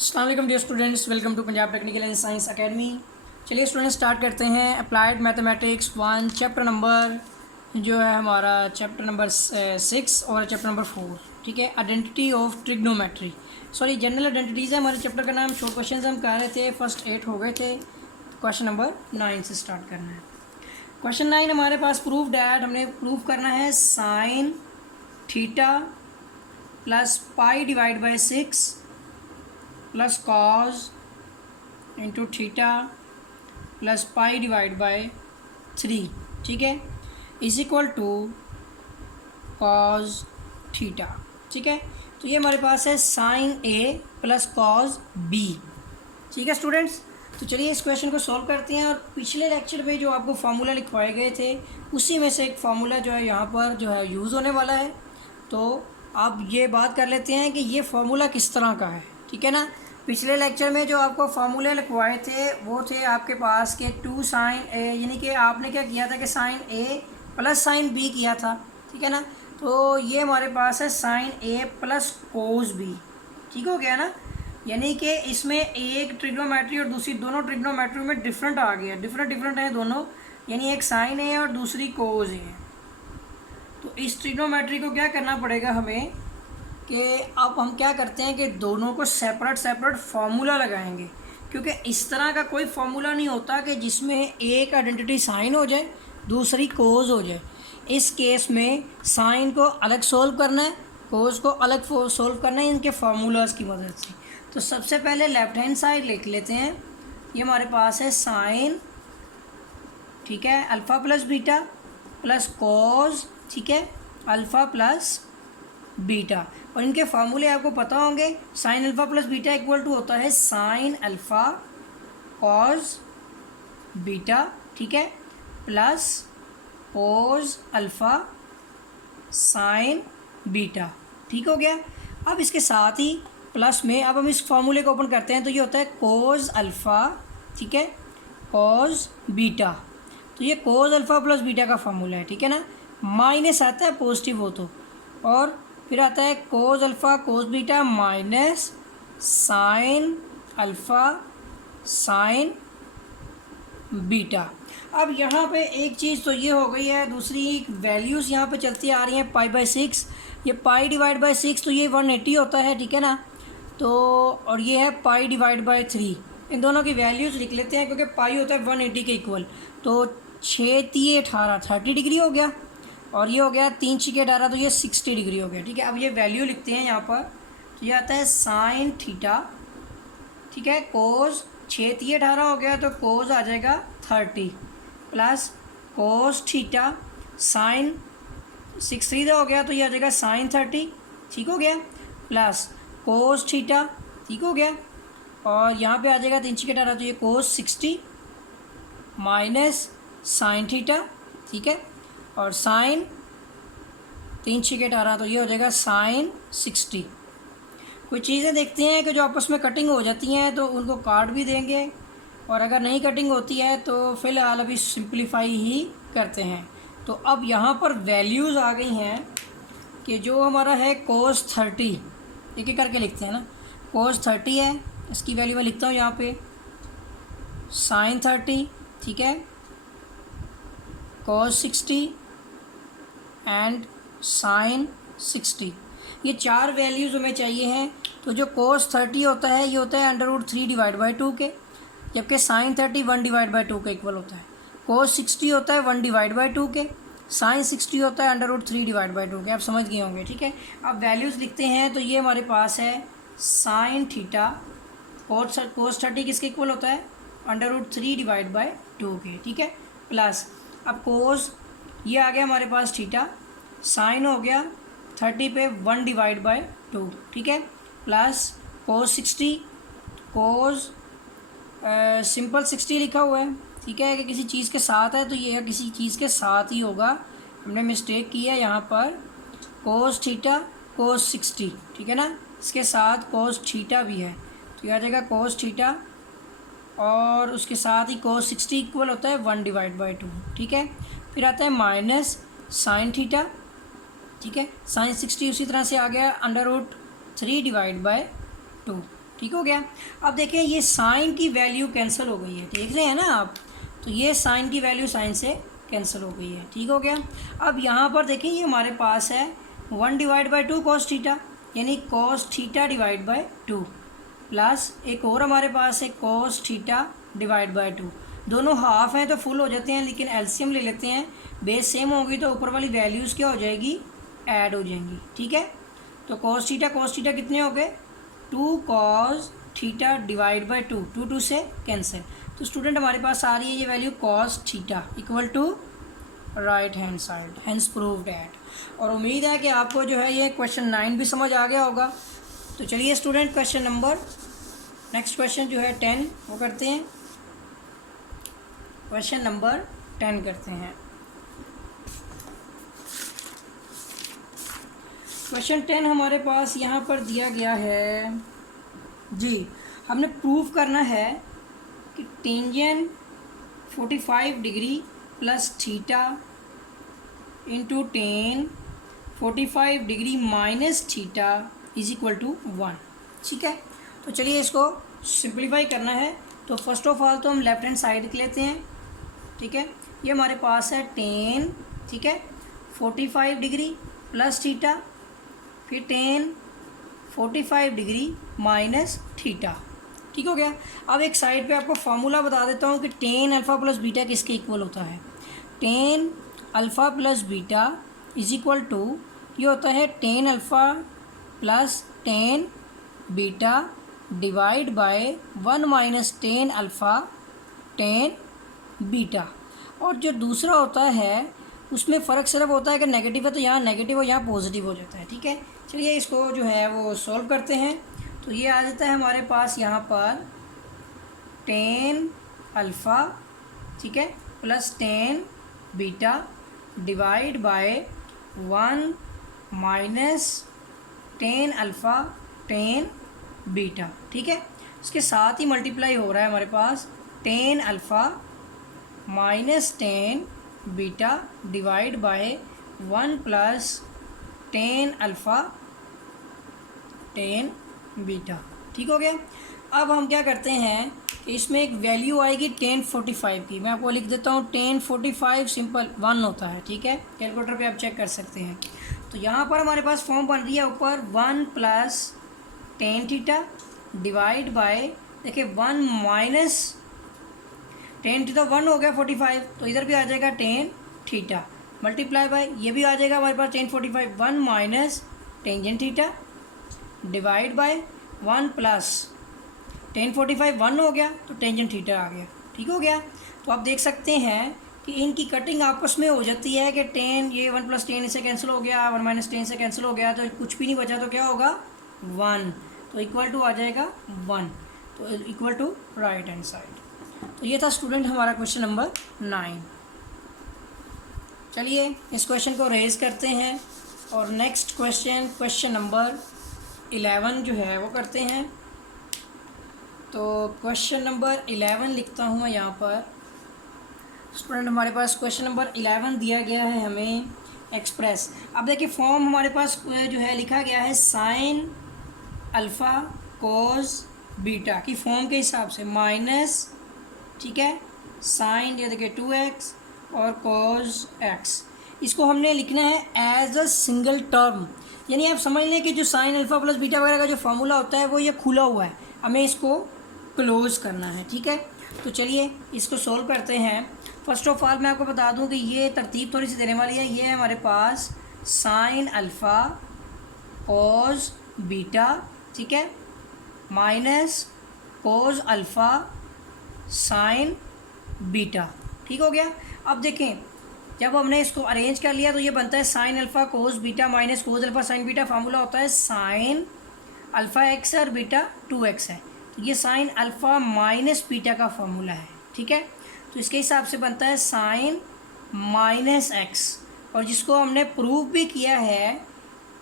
अस्सलाम वालेकुम dear students, welcome to Punjab technical and science academy. चलिए स्टूडेंट्स स्टार्ट करते हैं अप्लाइड मैथमेटिक्स 1 चैप्टर नंबर जो है हमारा चैप्टर नंबर 6 और चैप्टर नंबर 4। ठीक है, identity of trigonometry, sorry general identities है हमारे चैप्टर का नाम। शॉर्ट क्वेश्चन हम कर रहे थे, फर्स्ट 8 हो गए थे, क्वेश्चन नंबर 9 से स्टार्ट करना है। क्वेश्चन 9 हमारे पास प्रूफ डैट, हमने प्रूफ करना है sine theta plus pi divide by 6 plus cos into theta plus pi divide by 3, ठीक है, is equal to cos theta. ठीक है, तो ये हमारे पास है sine A plus cos B. ठीक है स्टूडेंट्स, तो चलिए इस क्वेश्चन को सॉल्व करते हैं। और पिछले लेक्चर में जो आपको फार्मूला लिखवाए गए थे उसी में से एक फार्मूला जो है यहाँ पर जो है यूज़ होने वाला है। तो अब ये बात कर लेते हैं कि ये फार्मूला किस तरह का है। ठीक है ना, पिछले लेक्चर में जो आपको फार्मूले लिखवाए थे वो थे आपके पास के 2 साइन ए, यानी कि आपने क्या किया था कि sign A plus sine B किया था। ठीक है ना, तो ये हमारे पास है sine A plus cos B. ठीक हो गया ना, यानी कि इसमें एक ट्रिग्नोमेट्री और दूसरी दोनों ट्रिग्नोमेट्री में डिफरेंट आ गया, डिफरेंट है दोनों, यानी एक साइन ए और दूसरी कोस है। तो इस ट्रिग्नोमेट्री को क्या करना पड़ेगा हमें कि अब हम क्या करते हैं कि दोनों को सेपरेट फार्मूला लगाएंगे, क्योंकि इस तरह का कोई फार्मूला नहीं होता कि जिसमें एक आइडेंटिटी साइन हो जाए दूसरी कोस हो जाए। इस केस में साइन को अलग सोल्व करना है, कोस को अलग सोल्व करना है इनके फार्मूलाज की मदद से। तो सबसे पहले लेफ्ट हैंड साइड लिख लेते हैं। ये हमारे पास है साइन, ठीक है, alpha plus beta plus cos, ठीक है, अल्फ़ा प्लस बीटा। और इनके फार्मूले आपको पता होंगे, sine alpha plus beta equal to होता है साइन अल्फ़ा कॉस बीटा, ठीक है, plus cos alpha sine beta. ठीक हो गया। अब इसके साथ ही प्लस में अब हम इस फार्मूले को ओपन करते हैं, तो ये होता है कॉस अल्फ़ा, ठीक है, कॉस बीटा। तो ये कॉस अल्फ़ा प्लस बीटा का फार्मूला है। ठीक है ना, माइनस आता है पॉजिटिव हो तो, और फिर आता है cos alpha cos beta minus sine alpha sine beta. अब यहाँ पे एक चीज़ तो ये हो गई है, दूसरी वैल्यूज़ यहाँ पे चलती आ रही हैं पाई बाई 6। ये पाई डिवाइड बाई 6 तो ये 180 होता है, ठीक है ना, तो और ये है पाई डिवाइड बाई 3। इन दोनों की वैल्यूज़ लिख लेते हैं क्योंकि पाई होता है 180 के इक्वल। तो 6 3 18 30 डिग्री हो गया, और ये हो गया 3 6 18, तो ये 60 डिग्री हो गया। ठीक है, अब ये वैल्यू लिखते हैं यहाँ पर। तो ये आता है साइन थीटा, ठीक है, कोस 6 3 18 हो गया तो कोस आ जाएगा 30 प्लस कोस थीटा साइन 6 3 हो गया तो ये आ जाएगा साइन 30। ठीक हो गया, प्लस कोस थीटा, ठीक हो गया, और यहाँ पे आ जाएगा 3 6 18, तो ये कोस 60 माइनस साइन थीटा, ठीक है, और साइन 3 6 18, तो ये हो जाएगा साइन 60। कुछ चीज़ें देखते हैं कि जो आपस में कटिंग हो जाती हैं तो उनको काट भी देंगे, और अगर नहीं कटिंग होती है तो फ़िलहाल अभी सिंप्लीफाई ही करते हैं। तो अब यहाँ पर वैल्यूज़ आ गई हैं कि जो हमारा है कोस 30, एक एक करके लिखते हैं ना, कोस 30 है, इसकी वैल्यू मैं लिखता हूँ यहाँ पे साइन 30, ठीक है, कोस 60 एंड साइन 60। ये 4 वैल्यूज़ हमें चाहिए हैं। तो जो कोस 30 होता है ये होता है √3 डिवाइड बाई 2 के, जबकि साइन 30 1 डिवाइड बाई 2 के इक्वल होता है। कोस 60 होता है 1 डिवाइड बाई 2 के, साइन 60 होता है √3 डिवाइड बाई 2 के। आप समझ गए होंगे। ठीक है, अब वैल्यूज़ लिखते हैं। तो ये हमारे पास है साइन थीटा, कोस 30 किसके इक्वल होता है √3 डिवाइड बाई 2 के, ठीक है, प्लस अब कोस ये आ गया हमारे पास थीटा, साइन हो गया 30 पे 1 डिवाइड बाई 2, ठीक है, प्लस कोस 60, कोस सिंपल 60 लिखा हुआ है, ठीक है, कि किसी चीज़ के साथ है तो ये किसी चीज़ के साथ ही होगा, हमने मिस्टेक की है यहाँ पर। कोस थीटा कोस 60, ठीक है ना, इसके साथ कोस थीटा भी है, तो यह आ जाएगा कोस थीटा, और उसके साथ ही कोस 60 इक्वल होता है 1 डिवाइड बाई 2, ठीक है। फिर आता है माइनस साइन थीटा, ठीक है, साइन 60 उसी तरह से आ गया √3 डिवाइड बाई 2, ठीक हो गया। अब देखें ये साइन की वैल्यू कैंसिल हो गई है, देख रहे हैं ना आप, तो ये साइन की वैल्यू साइन से कैंसिल हो गई है, ठीक हो गया। अब यहाँ पर देखें ये हमारे पास है 1/2 cos थीटा, यानी cos theta divide by 2 plus एक और हमारे पास है cos थीटा डिवाइड बाई 2। दोनों हाफ हैं तो फुल हो जाते हैं, लेकिन एलसीएम ले लेते हैं, बेस सेम होगी तो ऊपर वाली वैल्यूज़ क्या हो जाएगी, ऐड हो जाएंगी, ठीक है। तो cos थीटा कितने हो गए, 2 cos थीटा डिवाइड बाई 2, 2 से कैंसिल। तो स्टूडेंट हमारे पास आ रही है ये value cos theta equal to right hand side, hence proved it. और उम्मीद है कि आपको जो है ये क्वेश्चन 9 भी समझ आ गया होगा। तो चलिए student question number, next question जो है 10 वो करते हैं, क्वेश्चन नंबर 10 करते हैं। क्वेश्चन 10 हमारे पास यहाँ पर दिया गया है जी, हमने प्रूव करना है कि tangent 45 degree plus theta into tan 45 degree minus theta is equal to 1, ठीक है। तो चलिए इसको सिंप्लीफाई करना है। तो फर्स्ट ऑफ ऑल तो हम लेफ्ट हैंड साइड लेते हैं, ठीक है। ये हमारे पास है टेन, ठीक है, 45 डिग्री प्लस थीटा, फिर टेन 45 डिग्री माइनस थीटा, ठीक हो गया। अब एक साइड पे आपको फार्मूला बता देता हूँ कि टेन अल्फ़ा प्लस बीटा किसके इक्वल होता है। Tan alpha plus beta is equal to, ये होता है tan alpha plus tan beta divide by 1 minus tan alpha tan beta. और जो दूसरा होता है उसमें फ़र्क सिर्फ होता है कि नेगेटिव है तो यहाँ नेगेटिव और यहाँ पॉजिटिव हो जाता है, ठीक है। चलिए इसको जो है वो सॉल्व करते हैं। तो ये आ जाता है हमारे पास यहाँ पर टेन अल्फ़ा, ठीक है, plus tan beta divide by 1 minus tan alpha tan beta, ठीक है। इसके साथ ही मल्टीप्लाई हो रहा है हमारे पास tan alpha minus tan beta divide by 1 plus tan alpha tan beta, ठीक हो गया। अब हम क्या करते हैं कि इसमें एक वैल्यू आएगी टेन 45 की, मैं आपको लिख देता हूँ टेन 45 सिंपल 1 होता है, ठीक है। कैलकुलेटर पे आप चेक कर सकते हैं। तो यहाँ पर हमारे पास फॉर्म बन रही है ऊपर 1 plus tan theta divide bye, देखिए 1 माइनस टेन थीटा 1 हो गया 45, तो इधर भी आ जाएगा टेन थीटा मल्टीप्लाई बाय, ये भी आ जाएगा हमारे पास tan 45 1 minus tangent theta divide by 1 plus tan 45 1 हो गया तो टेंजेंट थीटा आ गया, ठीक हो गया। तो आप देख सकते हैं कि इनकी कटिंग आपस में हो जाती है कि टेन, ये 1 प्लस टेन से कैंसिल हो गया, 1 माइनस टेन से कैंसिल हो गया, तो कुछ भी नहीं बचा, तो क्या होगा 1, तो इक्वल टू आ जाएगा 1, तो equal to right hand side. तो ये था स्टूडेंट हमारा क्वेश्चन नंबर 9। चलिए इस क्वेश्चन को रेज करते हैं और नेक्स्ट क्वेश्चन नंबर 11 जो है वो करते हैं। तो क्वेश्चन नंबर 11 लिखता हूँ मैं यहाँ पर। स्टूडेंट हमारे पास क्वेश्चन नंबर 11 दिया गया है हमें एक्सप्रेस। अब देखिए फॉर्म हमारे पास जो है लिखा गया है साइन अल्फ़ा कोस बीटा की फॉर्म के हिसाब से माइनस, ठीक है, साइन ये देखिए 2x और कोस x, इसको हमने लिखना है एज अ सिंगल टर्म, यानी आप समझ लें कि जो साइन अल्फ़ा प्लस बीटा वगैरह का जो फार्मूला होता है वो ये खुला हुआ है, हमें इसको क्लोज करना है, ठीक है। तो चलिए इसको सोल्व करते हैं। फर्स्ट ऑफ ऑल मैं आपको बता दूं कि ये तरतीब थोड़ी सी देने वाली है। ये है हमारे पास साइन अल्फ़ा कोस बीटा, ठीक है, minus cos alpha sine beta, ठीक हो गया। अब देखें जब हमने इसको अरेंज कर लिया तो ये बनता है sine alpha cos beta minus cos alpha sine beta. Formula होता है साइन अल्फ़ा एक्स और बीटा 2x है, तो ये साइन अल्फ़ा माइनस बीटा का फार्मूला है, ठीक है। तो इसके हिसाब से बनता है साइन माइनस एक्स, और जिसको हमने प्रूव भी किया है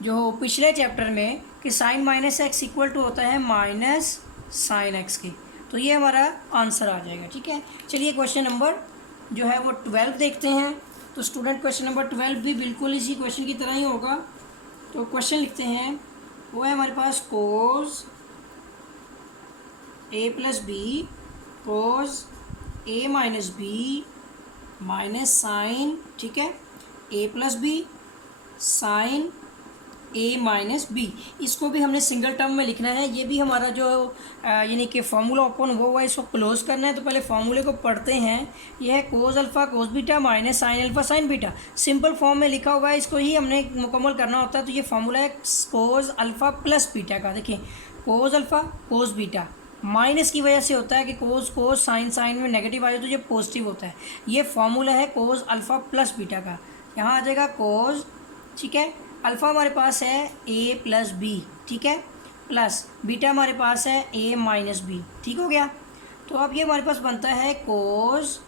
जो पिछले चैप्टर में कि sine minus x equal to होता है माइनस साइन एक्स की। तो ये हमारा आंसर आ जाएगा, ठीक है। चलिए क्वेश्चन नंबर जो है वो 12 देखते हैं। तो स्टूडेंट क्वेश्चन नंबर 12 भी बिल्कुल इसी क्वेश्चन की तरह ही होगा। तो क्वेश्चन लिखते हैं, वो है हमारे पास कोस ए प्लस बी कोस ए माइनस बी माइनस साइन, ठीक है, ए प्लस बी साइन ए माइनस बी। इसको भी हमने सिंगल टर्म में लिखना है। ये भी हमारा जो यानी कि फार्मूला ओपन हुआ है, इसको क्लोज करना है। तो पहले फार्मूले को पढ़ते हैं। यह है cos alpha cos beta minus sine alpha sine beta, simple form में लिखा हुआ है। इसको ही हमने मुकम्मल करना होता है। तो ये फार्मूला है कोस अल्फ़ा प्लस बीटा का। देखिए cos alpha cos beta minus की वजह से होता है कि कोस कोस साइन साइन में नेगेटिव आ जाए तो ये पॉजिटिव होता है। ये फार्मूला है कोस अल्फ़ा प्लस बीटा का। यहाँ आ जाएगा कोस, ठीक है, अल्फ़ा हमारे पास है ए प्लस बी, ठीक है, प्लस बीटा हमारे पास है ए माइनस बी, ठीक हो गया। तो अब ये हमारे पास बनता है कोस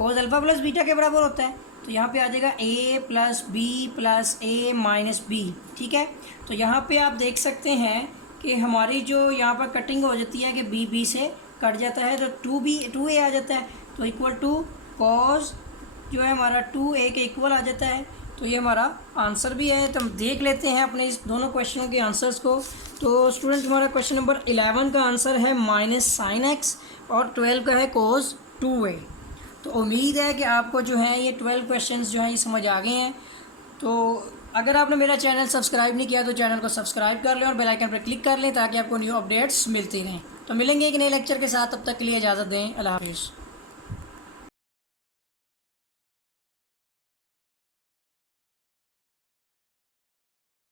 अल्फ़ा प्लस बीटा के बराबर होता है। तो यहाँ पे आ जाएगा ए प्लस बी प्लस ए माइनस बी, ठीक है। तो यहाँ पे आप देख सकते हैं कि हमारी जो यहाँ पर कटिंग हो जाती है कि बी से कट जाता है तो 2a आ जाता है। तो इक्वल टू कॉस जो है हमारा 2a के इक्वल आ जाता है। तो ये हमारा आंसर भी है। तो हम देख लेते हैं अपने इस दोनों क्वेश्चनों के आंसर्स को। तो स्टूडेंट हमारा क्वेश्चन नंबर 11 का आंसर है माइनस साइन एक्स और 12 का है कोस 2a। तो उम्मीद है कि आपको जो है ये 12 क्वेश्चंस जो हैं ये समझ आ गए हैं। तो अगर आपने मेरा चैनल सब्सक्राइब नहीं किया तो चैनल को सब्सक्राइब कर लें और बेल आइकन पर क्लिक कर लें ताकि आपको न्यू अपडेट्स मिलती रहें। तो मिलेंगे एक नए लेक्चर के साथ, तब तक के लिए इजाज़त दें। अल्लाह हाफिज़।